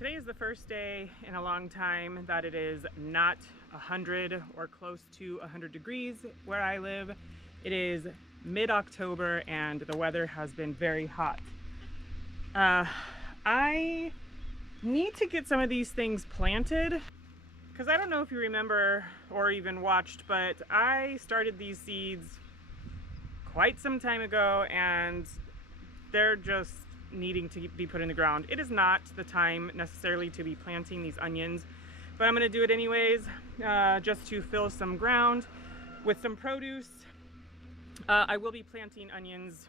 Today is the first day in a long time that it is not 100 or close to 100 degrees where I live. It is mid-October and the weather has been very hot. I need to get some of these things planted because I don't know if you remember or even watched, but I started these seeds quite some time ago and they're just needing to be put in the ground. It is not the time necessarily to be planting these onions, but I'm going to do it anyways, just to fill some ground with some produce. I will be planting onions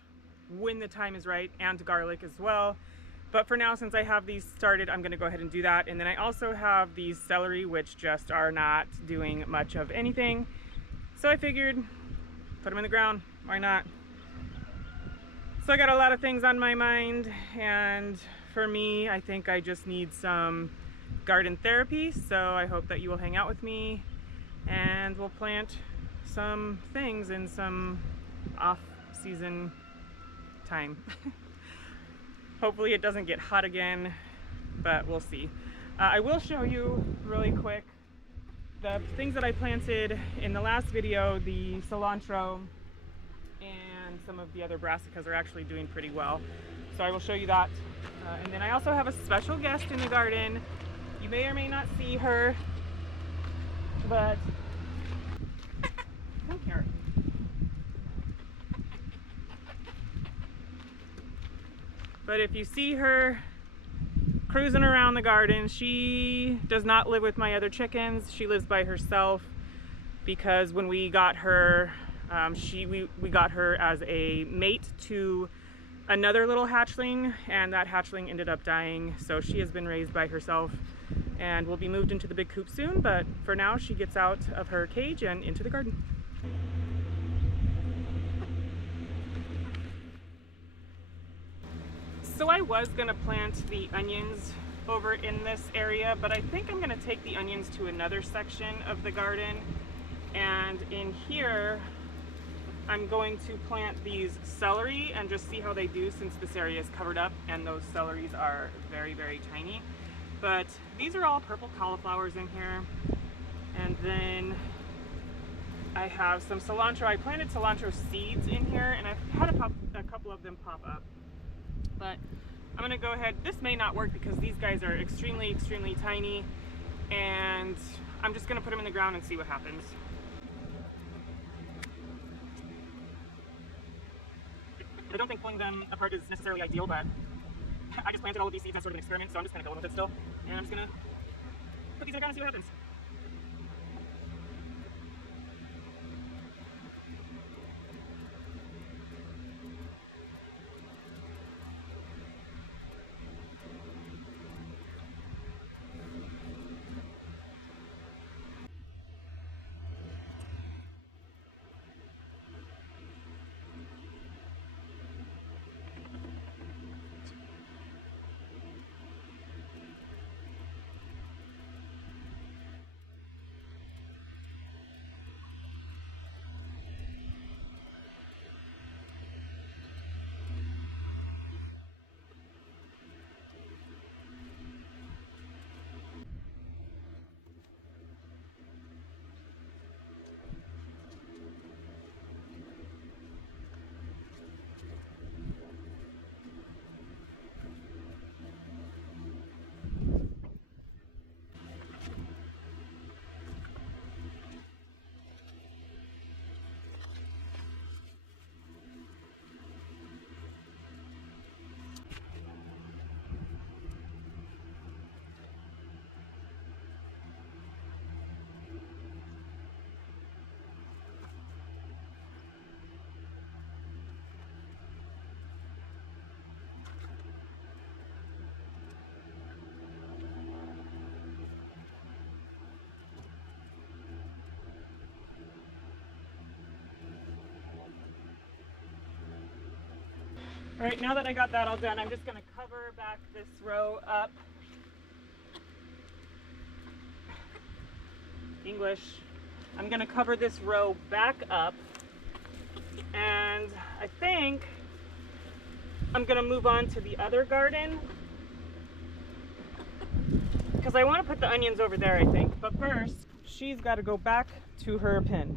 when the time is right, and garlic as well. But for now, since I have these started, I'm going to go ahead and do that. And then I also have these celery, which just are not doing much of anything. So I figured, put them in the ground. Why not? So I got a lot of things on my mind, and for me, I think I just need some garden therapy. So I hope that you will hang out with me and we'll plant some things in some off-season time. Hopefully it doesn't get hot again, but we'll see. I will show you really quick the things that I planted in the last video. The cilantro and some of the other brassicas are actually doing pretty well. So I will show you that. And then I also have a special guest in the garden. You may or may not see her, but come here. But if you see her cruising around the garden, she does not live with my other chickens. She lives by herself because when we got her, we got her as a mate to another little hatchling, and that hatchling ended up dying. So she has been raised by herself and will be moved into the big coop soon. But for now, she gets out of her cage and into the garden. So I was gonna plant the onions over in this area, but I think I'm gonna take the onions to another section of the garden. And in here, I'm going to plant these celery and just see how they do, since this area is covered up and those celeries are very, very tiny. But these are all purple cauliflowers in here. And then I have some cilantro. I planted cilantro seeds in here and I've had a couple of them pop up. But I'm gonna go ahead. This may not work because these guys are extremely, extremely tiny, and I'm just gonna put them in the ground and see what happens. I don't think pulling them apart is necessarily ideal, but I just planted all of these seeds as sort of an experiment, so I'm just gonna go with it still. And I'm just gonna put these in the ground and see what happens. All right, now that I got that all done, I'm just gonna cover back this row up. English. I'm gonna cover this row back up, and I think I'm gonna move on to the other garden because I want to put the onions over there, I think. But first, she's got to go back to her pen.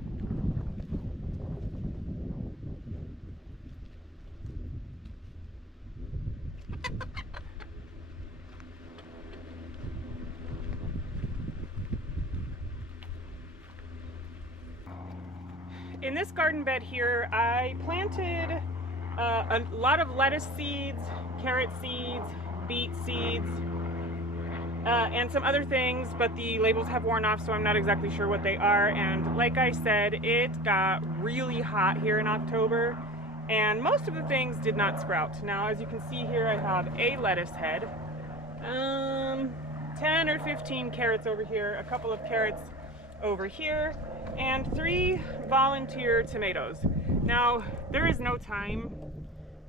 In this garden bed here, I planted a lot of lettuce seeds, carrot seeds, beet seeds, and some other things, but the labels have worn off, so I'm not exactly sure what they are. And like I said, it got really hot here in October, and most of the things did not sprout. Now, as you can see here, I have a lettuce head, 10 or 15 carrots over here, a couple of carrots over here, and 3 volunteer tomatoes. Now, there is no time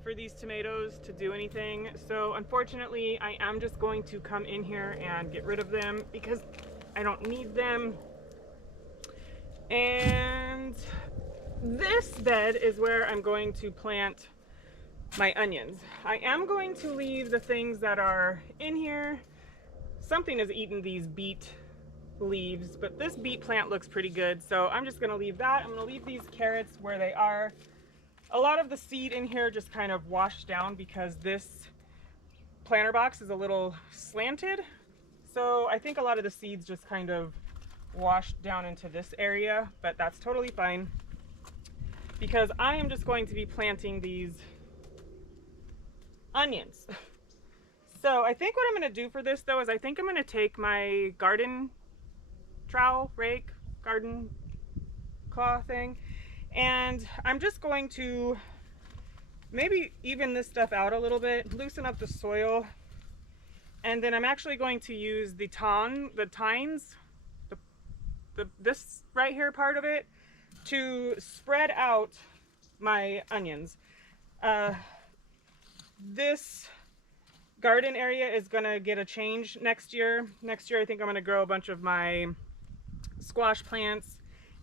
for these tomatoes to do anything, so unfortunately I am just going to come in here and get rid of them because I don't need them. And this bed is where I'm going to plant my onions. I am going to leave the things that are in here. Something has eaten these beet leaves, but this beet plant looks pretty good, so I'm just going to leave that. I'm going to leave these carrots where they are. A lot of the seed in here just kind of washed down because this planter box is a little slanted, so I think a lot of the seeds just kind of washed down into this area, but that's totally fine because I am just going to be planting these onions. So I think what I'm going to do for this though is I think I'm going to take my garden trowel, rake, garden claw thing, and I'm just going to maybe even this stuff out a little bit, loosen up the soil, and then I'm actually going to use the tines, this right here part of it, to spread out my onions. This garden area is gonna get a change next year. Next year I think I'm gonna grow a bunch of my squash plants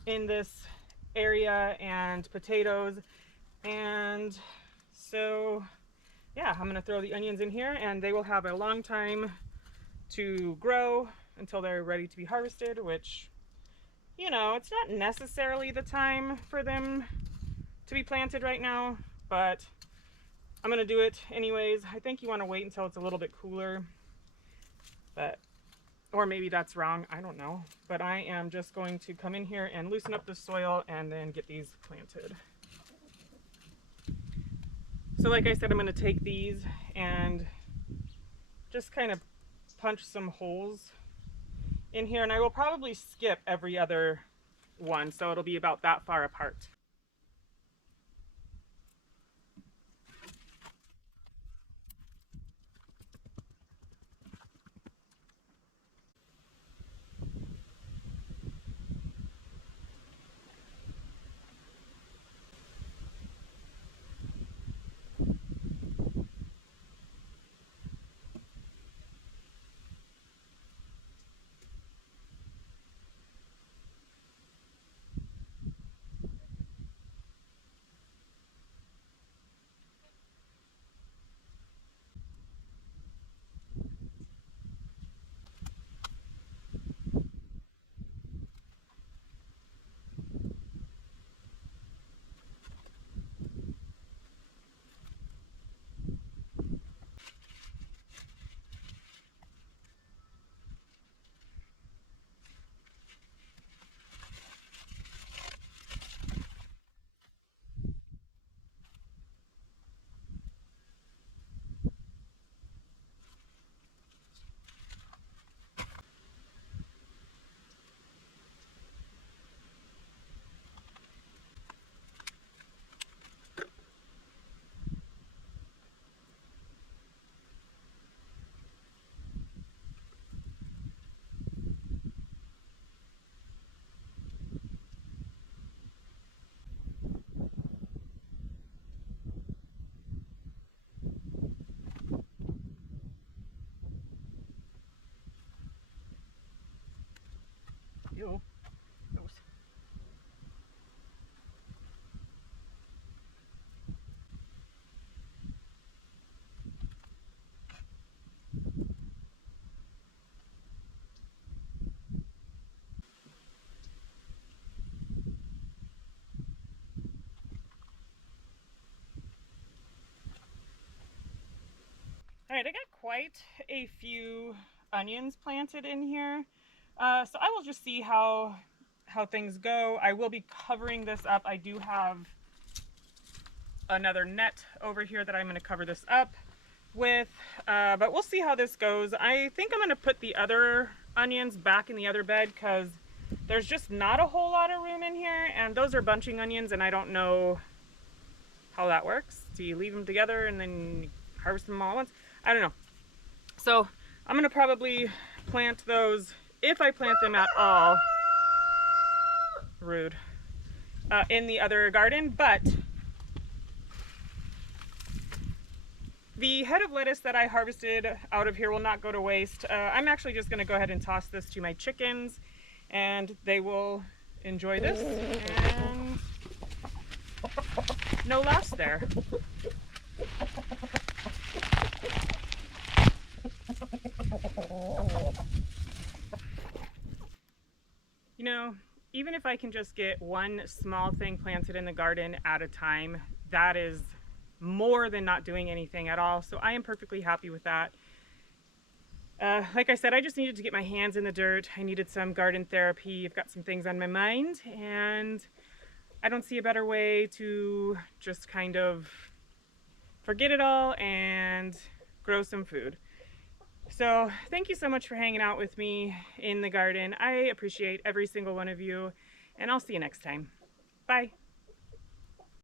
in this area and potatoes, and so yeah, I'm gonna throw the onions in here and they will have a long time to grow until they're ready to be harvested, which, you know, it's not necessarily the time for them to be planted right now, but I'm gonna do it anyways. I think you want to wait until it's a little bit cooler, but or maybe that's wrong, I don't know. But I am just going to come in here and loosen up the soil and then get these planted. So like I said, I'm going to take these and just kind of punch some holes in here, and I will probably skip every other one, so it'll be about that far apart. Ew. Gross. quite a few onions planted in here. So I will just see how things go. I will be covering this up. I do have another net over here that I'm going to cover this up with, but we'll see how this goes. I think I'm going to put the other onions back in the other bed because there's just not a whole lot of room in here, and those are bunching onions, and I don't know how that works. Do you leave them together and then harvest them all at once? I don't know. So I'm going to probably plant those, if I plant them at all, rude, in the other garden. But the head of lettuce that I harvested out of here will not go to waste. I'm actually just going to go ahead and toss this to my chickens, and they will enjoy this, and no loss there. You know, even if I can just get one small thing planted in the garden at a time, that is more than not doing anything at all. So I am perfectly happy with that. Like I said, I just needed to get my hands in the dirt. I needed some garden therapy. I've got some things on my mind, and I don't see a better way to just kind of forget it all and grow some food. So thank you so much for hanging out with me in the garden. I appreciate every single one of you, and I'll see you next time. Bye.